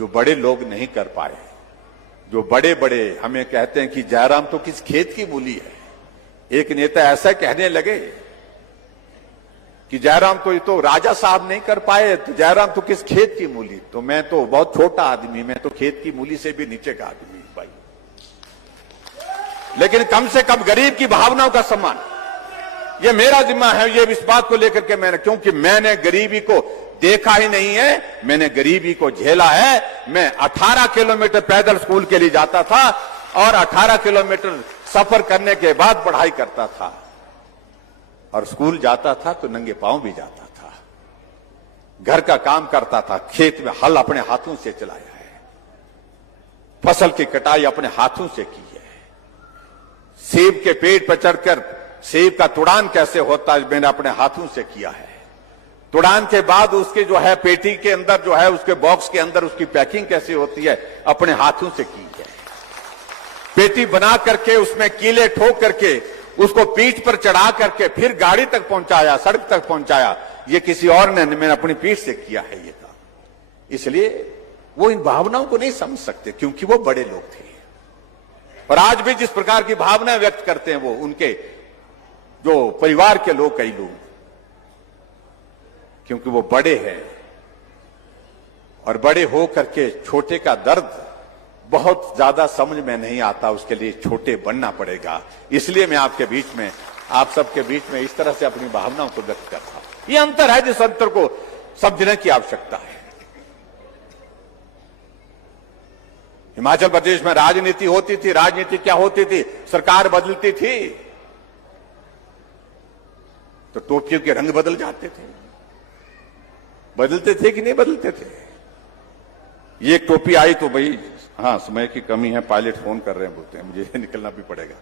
जो बड़े लोग नहीं कर पाए, जो बड़े बड़े हमें कहते हैं कि जयराम तो किस खेत की मूली है। एक नेता ऐसा कहने लगे कि जयराम तो ये तो राजा साहब नहीं कर पाए, तो जयराम तो किस खेत की मूली। तो मैं तो बहुत छोटा आदमी, मैं तो खेत की मूली से भी नीचे का आदमी भाई, लेकिन कम से कम गरीब की भावनाओं का सम्मान, ये मेरा जिम्मा है। ये इस बात को लेकर के मैंने, क्योंकि मैंने गरीबी को देखा ही नहीं है, मैंने गरीबी को झेला है। मैं 18 किलोमीटर पैदल स्कूल के लिए जाता था और 18 किलोमीटर सफर करने के बाद पढ़ाई करता था, और स्कूल जाता था तो नंगे पांव भी जाता था। घर का काम करता था, खेत में हल अपने हाथों से चलाया है, फसल की कटाई अपने हाथों से की है, सेब के पेड़ पर चढ़कर सेब का तुड़ान कैसे होता है मैंने अपने हाथों से किया है। तुड़ान के बाद उसके जो है पेटी के अंदर जो है उसके बॉक्स के अंदर उसकी पैकिंग कैसे होती है अपने हाथों से की है। पेटी बना करके उसमें कीले ठोक करके उसको पीठ पर चढ़ा करके फिर गाड़ी तक पहुंचाया, सड़क तक पहुंचाया, ये किसी और ने, मैंने अपनी पीठ से किया है ये काम। इसलिए वो इन भावनाओं को नहीं समझ सकते, क्योंकि वो बड़े लोग थे। और आज भी जिस प्रकार की भावनाएं व्यक्त करते हैं वो उनके जो परिवार के लोग, कई लोग, क्योंकि वो बड़े हैं, और बड़े हो करके छोटे का दर्द बहुत ज्यादा समझ में नहीं आता, उसके लिए छोटे बनना पड़ेगा। इसलिए मैं आपके बीच में, आप सबके बीच में इस तरह से अपनी भावनाओं को व्यक्त करता हूं। ये अंतर है जिस अंतर को समझने की आवश्यकता है। हिमाचल प्रदेश में राजनीति होती थी, राजनीति क्या होती थी, सरकार बदलती थी तो टोपियों के रंग बदल जाते थे। बदलते थे कि नहीं बदलते थे? ये एक टोपी आई तो भाई हाँ समय की कमी है, पायलट फोन कर रहे हैं, बोलते हैं मुझे निकलना भी पड़ेगा।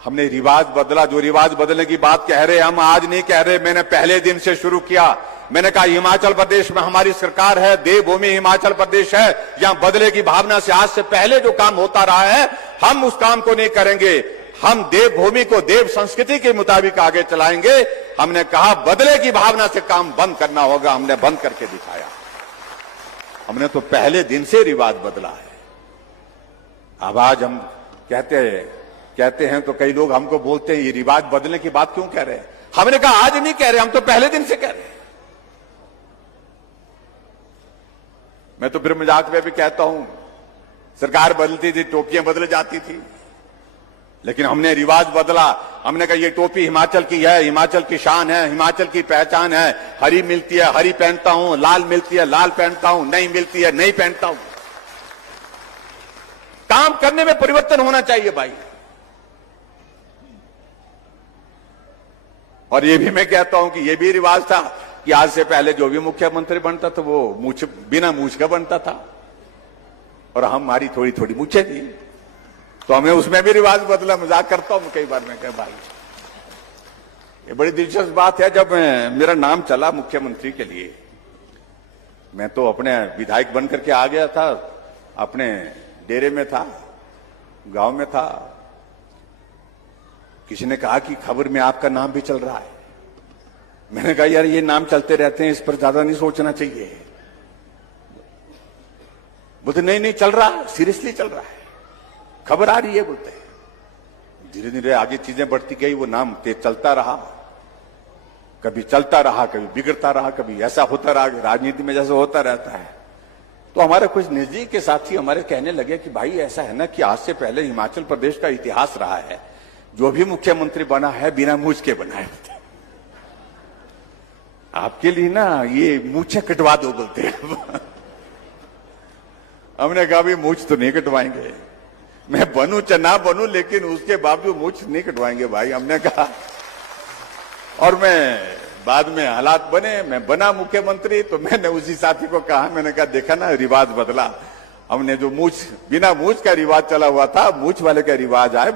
हमने रिवाज बदला, जो रिवाज बदलने की बात कह रहे हैं हम आज नहीं कह रहे, मैंने पहले दिन से शुरू किया। मैंने कहा हिमाचल प्रदेश में हमारी सरकार है, देवभूमि हिमाचल प्रदेश है, यहां बदले की भावना से आज से पहले जो काम होता रहा है हम उस काम को नहीं करेंगे। हम देवभूमि को देव संस्कृति के मुताबिक आगे चलाएंगे। हमने कहा बदले की भावना से काम बंद करना होगा, हमने बंद करके दिखाया। हमने तो पहले दिन से रिवाज बदला है। अब आज हम कहते हैं तो कई लोग हमको बोलते हैं ये रिवाज बदलने की बात क्यों कह रहे हैं। हमने कहा आज नहीं कह रहे, हम तो पहले दिन से कह रहे हैं। मैं तो फिर मजाक में भी कहता हूं सरकार बदलती थी, टोपियां बदल जाती थी, लेकिन हमने रिवाज बदला। हमने कहा ये टोपी हिमाचल की है, हिमाचल की शान है, हिमाचल की पहचान है। हरी मिलती है हरी पहनता हूं, लाल मिलती है लाल पहनता हूं, नहीं मिलती है नहीं पहनता हूं। काम करने में परिवर्तन होना चाहिए भाई। और ये भी मैं कहता हूं कि ये भी रिवाज था कि आज से पहले जो भी मुख्यमंत्री बनता था वो बिना मूछ का बनता था, और हमारी थोड़ी थोड़ी मूछें थी तो हमने उसमें भी रिवाज बदला। मजाक करता हूं कई बार, मैं कह भाई ये बड़ी दिलचस्प बात है। जब मेरा नाम चला मुख्यमंत्री के लिए, मैं तो अपने विधायक बनकर के आ गया था, अपने डेरे में था, गांव में था। किसी ने कहा कि खबर में आपका नाम भी चल रहा है। मैंने कहा यार ये नाम चलते रहते हैं, इस पर ज्यादा नहीं सोचना चाहिए। बोलते नहीं चल रहा, सीरियसली चल रहा है, खबर आ रही है बोलते हैं। धीरे धीरे आगे चीजें बढ़ती गई, वो नाम तेज चलता रहा, कभी चलता रहा, कभी बिगड़ता रहा, कभी ऐसा होता रहा। राजनीति में जैसा होता रहता है। तो हमारे कुछ नजदीक के साथी हमारे कहने लगे कि भाई ऐसा है ना कि आज से पहले हिमाचल प्रदेश का इतिहास रहा है, जो भी मुख्यमंत्री बना है बिना मूछ के बना है। आपके लिए ना ये मूछें कटवा दो बोलते हैं। हमने कहा भी मूछ तो नहीं कटवाएंगे, मैं बनूं चाहे ना बनूं, लेकिन उसके बावजूद मूछ नहीं कटवाएंगे भाई, हमने कहा। और मैं बाद में हालात बने, मैं बना मुख्यमंत्री, तो मैंने उसी साथी को कहा, मैंने कहा देखा ना रिवाज बदला, हमने जो बिना मूछ का रिवाज चला हुआ था, मूछ वाले का रिवाज आए।